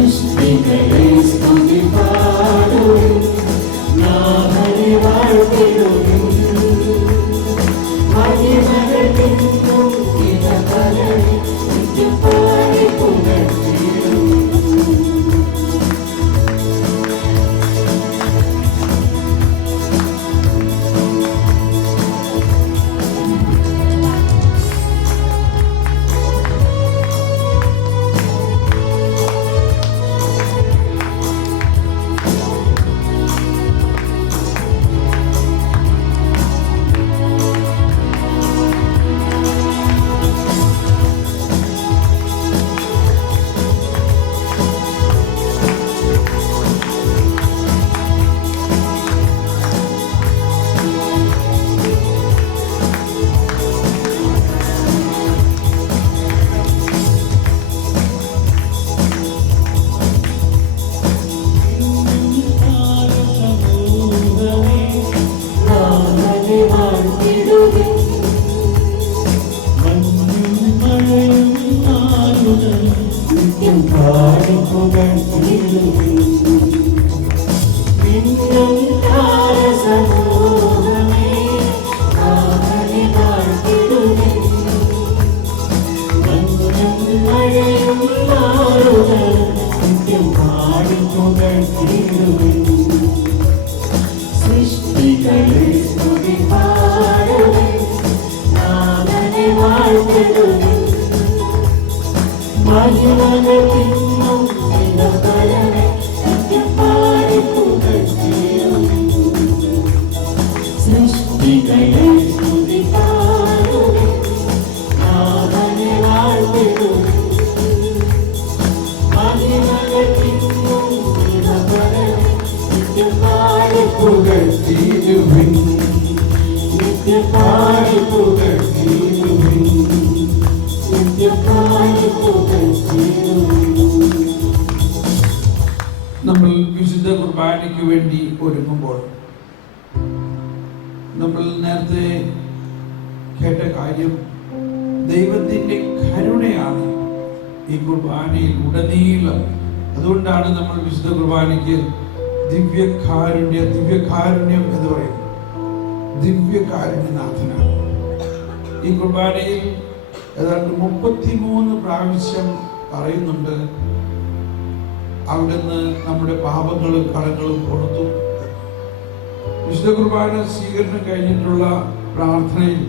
സൃഷ്ടികളെ സ്തുതി പാടുവിൻ, നാഥനെ വാഴ്ത്തിടുവിൻ. മഹിമകൾ തിന്നും ഇടപെടലിൽ നിത്യം പാടി പുകഴ്ത്തിടുവിൻ. സൃഷ്ടികളെ സ്തുതി പാടുവിൻ, നാഥനെ വാഴ്ത്തിടുവിൻ. മഹിമകൾ തിന്നും ഇടപെടലിൽ നിത്യം പാടി പുകഴ്ത്തിടുവിൻ. സൃഷ്ടികളെ സ്തുതി പാടുവിൻ, നാഥനെ വാഴ്ത്തിടുവിൻ. മഹിമകൾ തിന്നും ഇടപെടലിൽ നിത്യം പാടി പുകഴ്ത്തിടുവിൻ. നിത്യം പാടി പുകഴ്ത്തിടുവിൻ. നിത്യം പാടി പുകഴ്ത്തിടുവിൻ. നമ്മൾ വിശുദ്ധ കുർബാനയ്ക്ക് വേണ്ടി ഒരുങ്ങുമ്പോൾ നമ്മൾ നേരത്തെ കേട്ട കാര്യം ദൈവത്തിൻ്റെ കരുണയാണ് ഈ കുർബാനയിൽ ഉടനീളം. അതുകൊണ്ടാണ് നമ്മൾ വിശുദ്ധ കുർബാനയ്ക്ക് ദിവ്യകാരുണ്യം എന്ന് പറയും. ദിവ്യകാരുണ്യനാഥനാണ്. ഈ കുർബാനയിൽ ഏതാണ്ട് 33 പ്രാവശ്യം പറയുന്നുണ്ട് അവിടുന്ന് നമ്മുടെ പാപങ്ങളും കടങ്ങളും കൊടുത്തു. വിശുദ്ധ കുർബാന സ്വീകരണം കഴിഞ്ഞിട്ടുള്ള പ്രാർത്ഥനയിൽ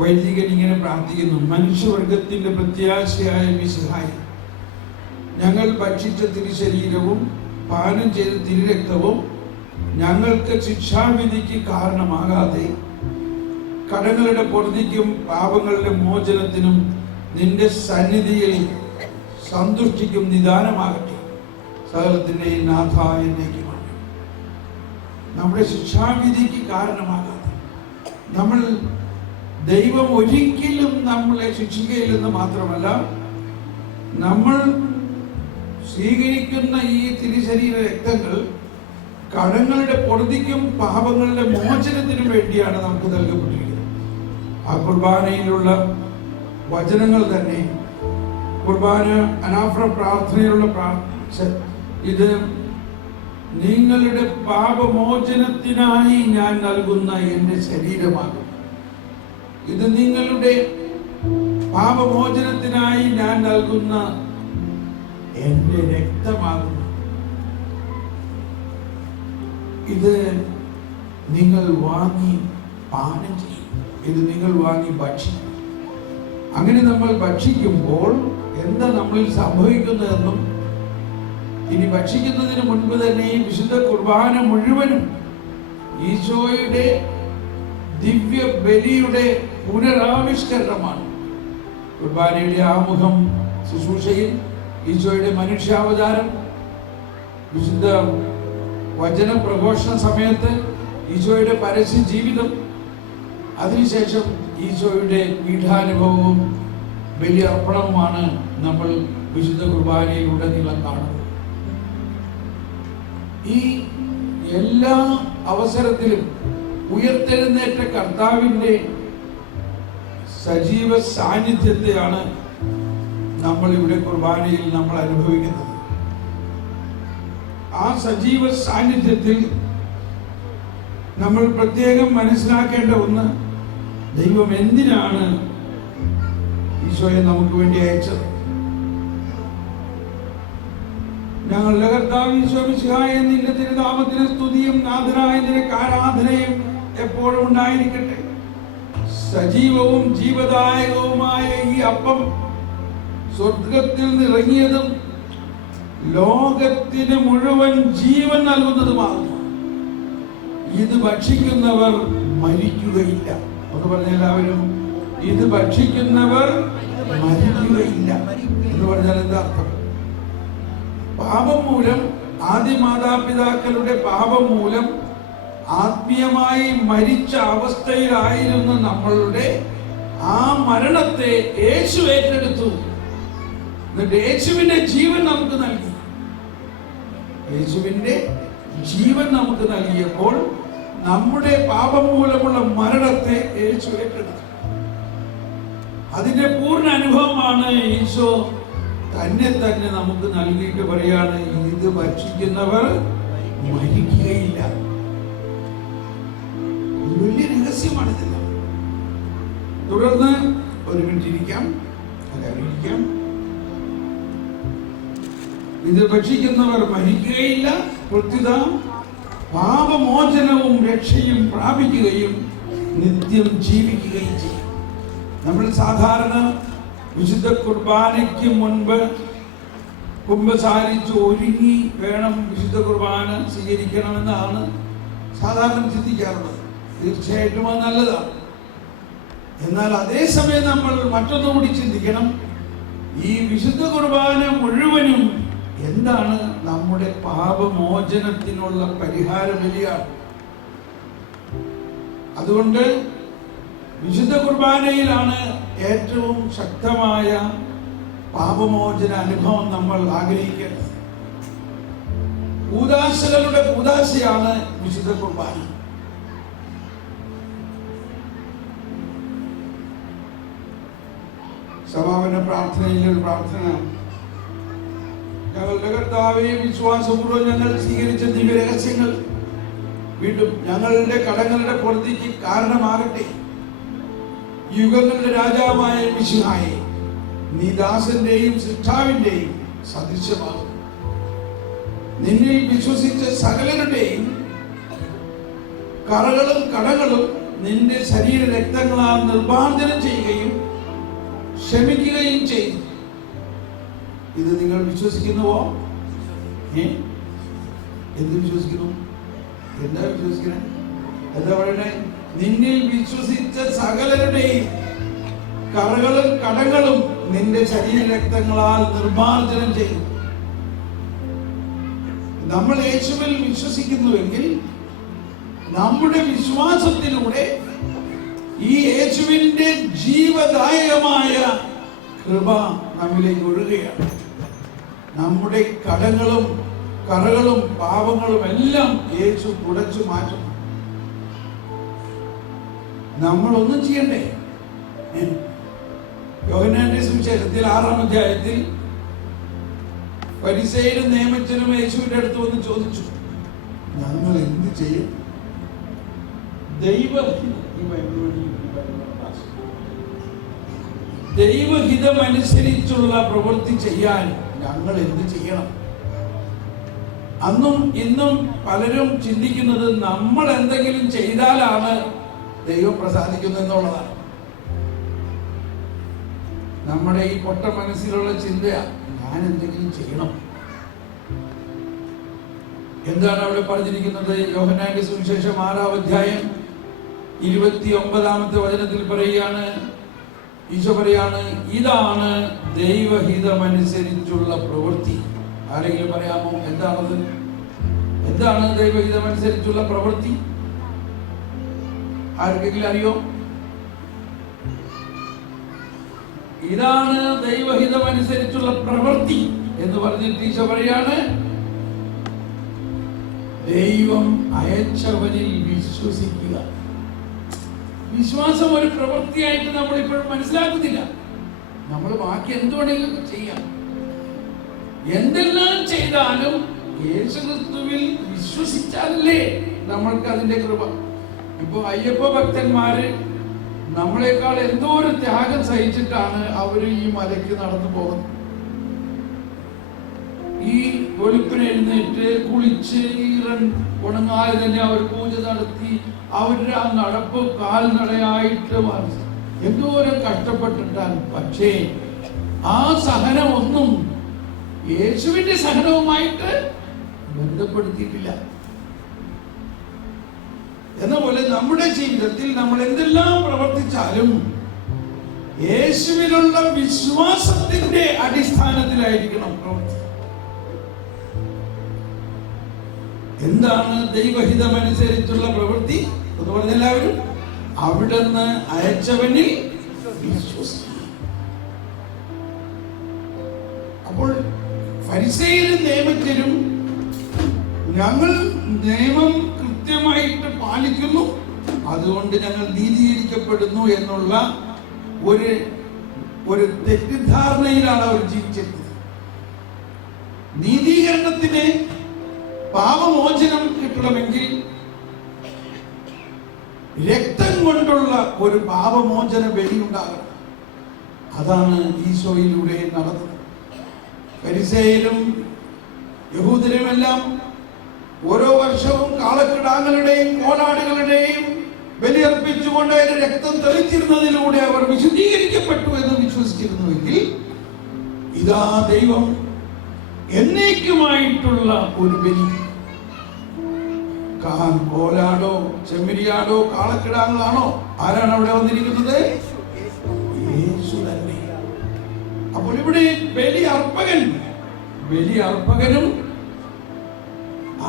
വൈദികൻ ഇങ്ങനെ പ്രാർത്ഥിക്കുന്നു: മനുഷ്യവർഗത്തിന്റെ പ്രത്യാശയായ മിശിഹായേ, ഞങ്ങൾ ഭക്ഷിച്ച തിരുശരീരവും പാനം ചെയ്ത തിരുരക്തവും ഞങ്ങൾക്ക് ശിക്ഷാവിധിക്ക് കാരണമാകാതെ കടങ്ങളുടെ പൊറുതിക്കും പാപങ്ങളുടെ മോചനത്തിനും നിന്റെ സന്നിധിയിൽ സന്തുഷ്ടിക്കും നിദാനമാകട്ടെ. സകലത്തിന്റെ നാഥ എന്നേക്കുമാണ്. നമ്മുടെ ശിക്ഷാവിധിക്ക് കാരണമാകാതെ നമ്മൾ ദൈവം ഒരിക്കലും നമ്മളെ ശിക്ഷിക്കുകയില്ലെന്ന് മാത്രമല്ല, നമ്മൾ സ്വീകരിക്കുന്ന ഈ തിരുശരീര രക്തങ്ങൾ കടങ്ങളുടെ പൊറുതിക്കും പാപങ്ങളുടെ മോചനത്തിനും വേണ്ടിയാണ് നമുക്ക് നൽകപ്പെട്ടിരിക്കുന്നത്. ആ കുർബാനയിലുള്ള വചനങ്ങൾ തന്നെ, കുർബാന അനാഫ്ര പ്രാർത്ഥനയിലുള്ള ഇത് നിങ്ങളുടെ പാപമോചനത്തിനായി ഞാൻ നൽകുന്ന എൻ്റെ ശരീരമാകും. ഇത് നിങ്ങളുടെ പാപമോചനത്തിനായി ഞാൻ നൽകുന്ന എൻ്റെ രക്തമാകുന്നു. ഇത് നിങ്ങൾ വാങ്ങി പാനം ചെയ്യും. ഇത് നിങ്ങൾ വാങ്ങി ഭക്ഷിക്കും. അങ്ങനെ നമ്മൾ ഭക്ഷിക്കുമ്പോൾ എന്താ നമ്മളിൽ സംഭവിക്കുന്നതെന്നും, ഇനി ഭക്ഷിക്കുന്നതിന് മുൻപ് തന്നെ ഈ വിശുദ്ധ കുർബാന മുഴുവനും ഈശോയുടെ ദിവ്യ ബലിയുടെ പുനരാവിഷ്കരണമാണ്. കുർബാനയുടെ ആമുഖം ശുശ്രൂഷയിൽ ഈശോയുടെ മനുഷ്യാവതാരം, വിശുദ്ധ വചന പ്രഘോഷണ സമയത്ത് ഈശോയുടെ പരസ്യ ജീവിതം, അതിനുശേഷം ഈശോയുടെ പീഠാനുഭവവും ബലിയർപ്പണവുമാണ് നമ്മൾ വിശുദ്ധ കുർബാനയിലുടനീളം കാണുന്നത്. ഈ എല്ലാ അവസരത്തിലും ഉയർത്തെഴുന്നേറ്റ കർത്താവിൻ്റെ സജീവ സാന്നിധ്യത്തെയാണ് നമ്മൾ ഇവിടെ കുർബാനയിൽ നമ്മൾ അനുഭവിക്കുന്നത്. ആ സജീവ സാന്നിധ്യത്തിൽ നമ്മൾ പ്രത്യേകം മനസ്സിലാക്കേണ്ട ഒന്ന്, ദൈവം എന്തിനാണ് ഈശോയെ നമുക്ക് വേണ്ടി അയച്ചത്? ഞങ്ങളുടെ കർത്താവ് ഈശോ മിശിഹായ നിന്റെ തിരുനാമത്തിന് സ്തുതിയും നാഥനായ നിനക്ക് ആരാധനയും എപ്പോഴും ഉണ്ടായിരിക്കട്ടെ. സജീവവും ജീവദായകവുമായ ഈ അപ്പം സ്വർഗത്തിൽ നിറങ്ങിയതും ലോകത്തിന് മുഴുവൻ ജീവൻ നൽകുന്നതുമാകുന്നു. ഇത് ഭക്ഷിക്കുന്നവർ മരിക്കുകയില്ല. ഒന്ന് പറഞ്ഞ എല്ലാവരും, ഇത് ഭക്ഷിക്കുന്നവർ മരിക്കുകയില്ല എന്ന് പറഞ്ഞാൽ എന്താ അർത്ഥം? പാപം മൂലം, ആദ്യ മാതാപിതാക്കളുടെ പാപം മൂലം ആത്മീയമായി മരിച്ച അവസ്ഥയിലായിരുന്ന നമ്മളുടെ ആ മരണത്തെ യേശു ഏറ്റെടുത്തു. എന്നിട്ട് യേശുവിന്റെ ജീവൻ നമുക്ക് നൽകി. യേശുവിന്റെ ജീവൻ നമുക്ക് നൽകിയപ്പോൾ നമ്മുടെ പാപം മൂലമുള്ള മരണത്തെ യേശു ഏറ്റെടുത്തു. അതിന്റെ പൂർണ്ണ അനുഭവമാണ് ഈശോ തന്നെ തന്നെ നമുക്ക് നൽകിയിട്ട് പറയാണ്, ഇത് ഭക്ഷിക്കുന്നവർ മരിക്കുകയില്ല. വലിയ രഹസ്യമാണിതെല്ലാം. തുടർന്ന് ഒരു മിനിറ്റ് ഇരിക്കാം, എല്ലാവരും ഇരിക്കാം. ഇത് ഭക്ഷിക്കുന്നവർ മരിക്കുകയില്ല, പ്രത്യുത പാപമോചനവും രക്ഷയും പ്രാപിക്കുകയും നിത്യം ജീവിക്കുകയും ചെയ്യും. നമ്മൾ സാധാരണ വിശുദ്ധ കുർബാനയ്ക്ക് മുൻപ് കുമ്പസാരിച്ച് ഒരുങ്ങി വേണം വിശുദ്ധ കുർബാന സ്വീകരിക്കണമെന്നാണ് സാധാരണ ചിന്തിക്കാറുള്ളത്. തീർച്ചയായിട്ടും അത് നല്ലതാണ്. എന്നാൽ അതേസമയം നമ്മൾ മറ്റൊന്നുകൂടി ചിന്തിക്കണം. ഈ വിശുദ്ധ കുർബാന മുഴുവനും എന്താണ്? നമ്മുടെ പാപമോചനത്തിനുള്ള പരിഹാര ബലിയാണ്. അതുകൊണ്ട് വിശുദ്ധ കുർബാനയിലാണ് ഏറ്റവും ശക്തമായ പാപമോചന അനുഭവം നമ്മൾ ആഗ്രഹിക്കേണ്ടത്. കൂദാശകളുടെ കൂദാശയാണ് വിശുദ്ധ കുർബാന. സമാപന പ്രാർത്ഥനയിലെ ഒരു പ്രാർത്ഥന, ഞങ്ങളുടെ കർത്താവേ, വിശ്വാസപൂർവ്വം ഞങ്ങൾ സ്വീകരിച്ച ദിവ്യരഹസ്യങ്ങൾ വീണ്ടും ഞങ്ങളുടെ കടങ്ങളുടെ പൂർത്തിക്ക് കാരണമാകട്ടെ. യുഗങ്ങളുടെ രാജാവായ മിശിഹായെ, നീ ദാസന്റെയും സൃഷ്ടാവിന്റെയും സദൃശ്യമാകും. നിന്നിൽ വിശ്വസിച്ച സകലരുടെയും കറകളും കടങ്ങളും നിന്റെ ശരീര രക്തങ്ങളാൽ നിർമ്മാർജ്ജനം ചെയ്യുകയും ക്ഷമിക്കുകയും ചെയ്തു. ഇത് നിങ്ങൾ വിശ്വസിക്കുന്നുവോ? എന്ത് വിശ്വസിക്കുന്നു? എന്താ വിശ്വസിക്കണേ? എന്താ പറയണേ? നിന്നിൽ വിശ്വസിച്ച സകലരുടെയും കറകളും കടങ്ങളും നിന്റെ ശരീര രക്തങ്ങളാൽ നിർമ്മാർജ്ജനം ചെയ്തു. നമ്മൾ യേശുവിൽ വിശ്വസിക്കുന്നുവെങ്കിൽ നമ്മുടെ വിശ്വാസത്തിലൂടെ ഈ യേശുവിന്റെ ജീവദായകമായ കൃപ നമ്മിലേക്ക് ഒഴുകുകയാണ്. നമ്മുടെ കടങ്ങളും കറകളും പാപങ്ങളും എല്ലാം യേശു തുടച്ചു മാറ്റും. നമ്മളൊന്നും ചെയ്യണ്ടേ? യോഹന്നാന്റെ സുവിശേഷത്തിൽ 6-ാം അധ്യായത്തിൽ ഫരിസേയരും നിയമജ്ഞരും യേശുവിന്റെ അടുത്ത് വന്ന് ചോദിച്ചു, ഞങ്ങൾ എന്ത് ചെയ്യും? ദൈവഹിതമനുസരിച്ചുള്ള പ്രവൃത്തി ചെയ്യാൻ ഞങ്ങൾ എന്ത് ചെയ്യണം? അന്നും ഇന്നും പലരും ചിന്തിക്കുന്നത് നമ്മൾ എന്തെങ്കിലും ചെയ്താലാണ് ദൈവം പ്രസാദിക്കുന്നത് എന്നുള്ളതാണ്. നമ്മുടെ ഈ പൊട്ട മനസ്സിലുള്ള ചിന്ത, ഞാൻ എന്തെങ്കിലും ചെയ്യണം. എന്താണ് അവിടെ പറഞ്ഞിരിക്കുന്നത്? യോഹന്നാന്റെ സുവിശേഷം 6-ാം അധ്യായം 29-ാമത്തെ വചനത്തിൽ പറയുകയാണ്, ഈശോ പറയാണ്, ഇതാണ് ദൈവഹിതമനുസരിച്ചുള്ള പ്രവൃത്തി. ആരെങ്കിലും പറയാമോ എന്താണത്? എന്താണ് ദൈവഹിതമനുസരിച്ചുള്ള പ്രവൃത്തി? ആർക്കെങ്കിലും അറിയോ? ഇതാണ് ദൈവഹിതമനുസരിച്ചുള്ള പ്രവൃത്തി എന്ന് പറഞ്ഞിട്ട് ഈശോ പറയാണ്, ദൈവം അയച്ചവനിൽ വിശ്വസിക്കുക. വിശ്വാസം ഒരു പ്രവൃത്തിയായിട്ട് നമ്മൾ ഇപ്പോഴും മനസ്സിലാക്കുന്നില്ല. നമ്മൾ ബാക്കി എന്തുവേണമെങ്കിലും ചെയ്യാം. എന്തെല്ലാം ചെയ്താലും യേശുക്രിസ്തുവിൽ വിശ്വസിച്ചാലല്ലേ നമ്മൾക്ക് അതിന്റെ കൃപ. ഇപ്പൊ അയ്യപ്പ ഭക്തന്മാര് നമ്മളെക്കാൾ എന്തോ ഒരു ത്യാഗം സഹിച്ചിട്ടാണ് അവര് ഈ മലയ്ക്ക് നടന്നു പോകുന്നത്. ഈ വെളുപ്പിന് എഴുന്നേറ്റ് കുളിച്ച് ഉണങ്ങാതെ തന്നെ അവർ പൂജ നടത്തി അവരുടെ ആ നടപ്പ് കാൽനടയായിട്ട് എന്തോരം കഷ്ടപ്പെട്ടിട്ടാണ്. പക്ഷേ ആ സഹനമൊന്നും യേശുവിന്റെ സഹനവുമായിട്ട് ബന്ധപ്പെടുത്തിയിട്ടില്ല. എന്ന പോലെ നമ്മുടെ ജീവിതത്തിൽ നമ്മൾ എന്തെല്ലാം പ്രവർത്തിച്ചാലും യേശുവിലുള്ള വിശ്വാസത്തിന്റെ അടിസ്ഥാനത്തിലായിരിക്കണം പ്രവർത്തി. എന്താണ് ദൈവഹിതമനുസരിച്ചുള്ള പ്രവൃത്തി എന്ന് പറഞ്ഞ എല്ലാവരും അവിടുന്ന് അയച്ചവനിൽ വിശ്വസിക്കും. അപ്പോൾ ഫരിസേയരും നിയമജ്ഞരും ഞങ്ങൾ നിയമം കൃത്യമായിട്ട് പാലിക്കുന്നു, അതുകൊണ്ട് ഞങ്ങൾ നീതീകരിക്കപ്പെടുന്നു എന്നുള്ള ഒരു തെറ്റിദ്ധാരണയിലാണ് അവർ ജീവിച്ചിരുന്നത്. നീതീകരണത്തിന് പാപമോചനം കിട്ടണമെങ്കിൽ രക്തം കൊണ്ടുള്ള ഒരു പാപമോചന ബലി ഉണ്ടാകണം. അതാണ് ഈശോയിലൂടെ നടന്നത്. ഫരിസേയരും യഹൂദരുമെല്ലാം ഓരോ വർഷവും കാളക്കിടാങ്ങളുടെയും കോലാടുകളുടെയും ബലിയർപ്പിച്ചുകൊണ്ട് അതിന്റെ രക്തം തെളിച്ചിരുന്നതിലൂടെ അവർ വിശുദ്ധീകരിക്കപ്പെട്ടു എന്ന് വിശ്വസിച്ചിരുന്നുവെങ്കിൽ ഇതാ ദൈവം എന്നേക്കുമായിട്ടുള്ള ഒരു ബലി, കോലാടോ ചെമ്മരിയാടോ കാളക്കിടാങ്ങളാണോ, ആരാണ് അവിടെ വന്നിരിക്കുന്നത്? യേശു തന്നെ. അപ്പോൾ ഇവിടെ ബലി അർപ്പകനും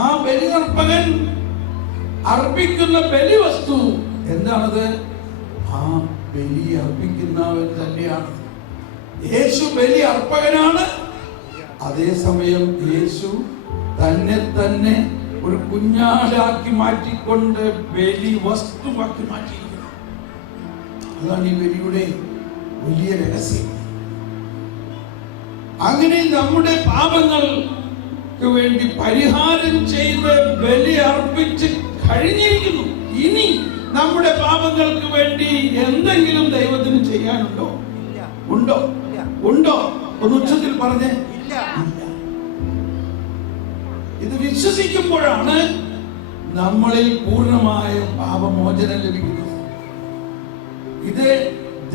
ആ ബലി അർപ്പകൻ അർപ്പിക്കുന്ന ബലി വസ്തു എന്താണത്? ആ ബലി അർപ്പിക്കുന്നവൻ തന്നെയാണ്. യേശു ബലി അർപ്പകനാണ്. അതേസമയം യേശു തന്നെ ഒരു കുഞ്ഞാടാക്കി മാറ്റിക്കൊണ്ട് ബലി വസ്തുവാക്കി മാറ്റിയിരിക്കുന്നു. അതാണ് ഈ ബലിയുടെ വലിയ രഹസ്യം. അങ്ങനെ നമ്മുടെ പാപങ്ങൾക്ക് വേണ്ടി പരിഹാരം ചെയ്ത് ബലി അർപ്പിച്ച് കഴിഞ്ഞിരിക്കുന്നു. ഇനി നമ്മുടെ പാപങ്ങൾക്ക് വേണ്ടി എന്തെങ്കിലും ദൈവത്തിന് ചെയ്യാനുണ്ടോ? ഉണ്ടോ? ഒന്ന് ഉച്ചത്തിൽ പറഞ്ഞേ. ഇത് വിശ്വസിക്കുമ്പോഴാണ് നമ്മളിൽ പൂർണ്ണമായ പാപമോചനം ലഭിക്കുന്നത്. ഇത്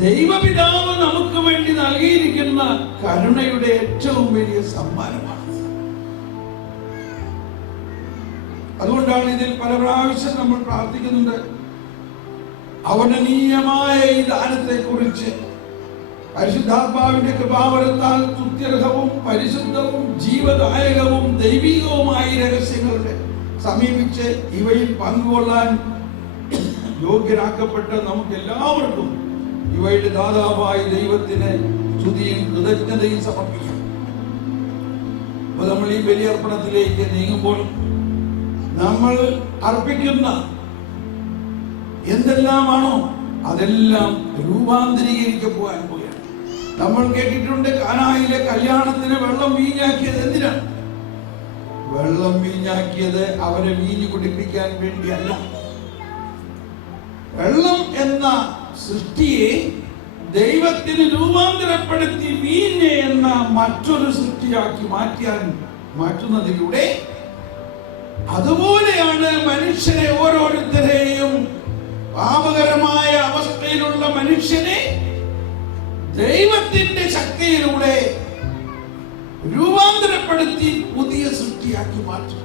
ദൈവപിതാവ് നമുക്ക് വേണ്ടി നൽകിയിരിക്കുന്ന കരുണയുടെ ഏറ്റവും വലിയ സമ്മാനമാണ്. അതുകൊണ്ടാണ് ഇതിൽ പല പ്രാവശ്യം നമ്മൾ പ്രാർത്ഥിക്കുന്നുണ്ട്. അവർണ്ണനീയമായ ഈ ദാനത്തെ കുറിച്ച് പരിശുദ്ധാത്മാവിന്റെ കൃപാവരത്താൽ തുത്യർഹവും പരിശുദ്ധവും ജീവദായകവും ദൈവികവുമായ രഹസ്യങ്ങളുടെ സമീപിച്ച് ഇവയിൽ പങ്കുകൊള്ളാൻ യോഗ്യരാക്കപ്പെട്ട നമുക്ക് എല്ലാവർക്കും ഇവയുടെ ദാതാവായ ദൈവത്തിന് സ്തുതിയും കൃതജ്ഞതയും സമർപ്പിക്കാം. അപ്പൊ നമ്മൾ ഈ ബലിയർപ്പണത്തിലേക്ക് നീങ്ങുമ്പോൾ നമ്മൾ അർപ്പിക്കുന്ന എന്തെല്ലാമാണോ അതെല്ലാം രൂപാന്തരീകരിക്കപ്പെടാൻ പോവുകയാണ്. നമ്മൾ കേട്ടിട്ടുണ്ട്, കാനായിലെ കല്യാണത്തിന് വെള്ളം വീഞ്ഞാക്കിയത് എന്തിനാണ്? വെള്ളം വീഞ്ഞാക്കിയത് അവരെ വീഞ്ഞു കുടിപ്പിക്കാൻ വേണ്ടിയല്ല. വെള്ളം എന്ന സൃഷ്ടിയെ ദൈവത്തിന് രൂപാന്തരപ്പെടുത്തി വീഞ്ഞ് എന്ന മറ്റൊരു സൃഷ്ടിയാക്കി മാറ്റുന്നതിലൂടെ അതുപോലെയാണ് മനുഷ്യനെ ഓരോരുത്തരെയും പാപകരമായ അവസ്ഥയിലുള്ള മനുഷ്യനെ ദൈവത്തിന്റെ ശക്തിയിലൂടെ രൂപാന്തരപ്പെടുത്തി പുതിയ സൃഷ്ടിയാക്കി മാറ്റും.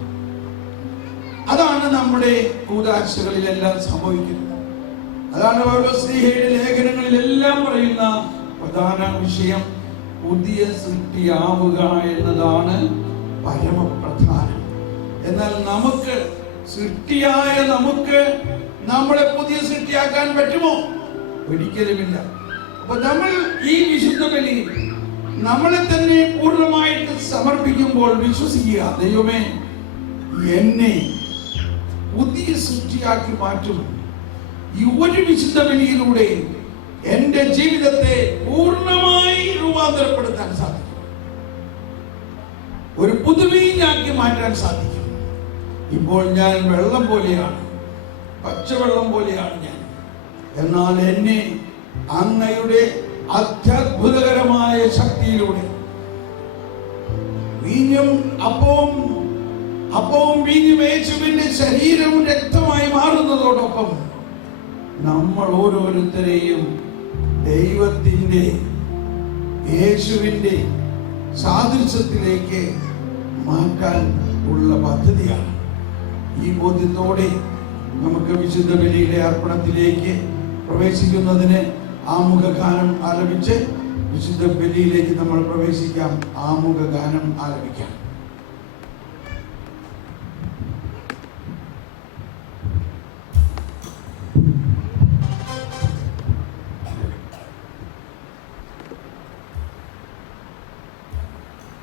അതാണ് നമ്മുടെ കൂദാശകളിലെല്ലാം സംഭവിക്കുന്നത്. അതാണ് പൗലോസ്ലീഹയുടെ ലേഖനങ്ങളിലെല്ലാം പറയുന്ന പ്രധാന വിഷയം. പുതിയ സൃഷ്ടിയാവുക എന്നതാണ് പരമപ്രധാനം. എന്നാൽ നമുക്ക് സൃഷ്ടിയായ നമ്മളെ പുതിയ സൃഷ്ടിയാക്കാൻ പറ്റുമോ? ഒരിക്കലുമില്ല. അപ്പൊ നമ്മൾ ഈ വിശുദ്ധ ബലി നമ്മളെ തന്നെ പൂർണ്ണമായിട്ട് സമർപ്പിക്കുമ്പോൾ വിശ്വസിക്കുക, ദൈവമേ എന്നെ പുതിയ സൃഷ്ടിയാക്കി മാറ്റും. ഈ ഒരു വിശുദ്ധ ബലിയിലൂടെ എന്റെ ജീവിതത്തെ പൂർണ്ണമായി രൂപാന്തരപ്പെടുത്താൻ സാധിക്കും. ഒരു പുതുമീനാക്കി മാറ്റാൻ സാധിക്കും. ഇപ്പോൾ ഞാൻ വെള്ളം പോലെയാണ്, പച്ചവെള്ളം പോലെയാണ് ഞാൻ. എന്നാൽ എന്നെ അങ്ങയുടെ അത്യത്ഭുതകരമായ ശക്തിയിലൂടെ വീഞ്ഞും അപ്പവും വീഞ്ഞും യേശുവിന്റെ ശരീരവും രക്തമായി മാറുന്നതോടൊപ്പം നമ്മൾ ഓരോരുത്തരെയും ദൈവത്തിന്റെ യേശുവിന്റെ സാദൃശ്യത്തിലേക്ക് മാറ്റാൻ ഉള്ള പദ്ധതിയാണ്. ഈ ബോധ്യത്തോടെ നമുക്ക് വിശുദ്ധ ബലിയുടെ അർപ്പണത്തിലേക്ക് പ്രവേശിക്കുന്നതിന് ആമുഖഗാനം ആലപിച്ച് വിശുദ്ധ ബലിയിലേക്ക് നമ്മൾ പ്രവേശിക്കാം. ആമുഖഗാനം ആലപിക്കാം.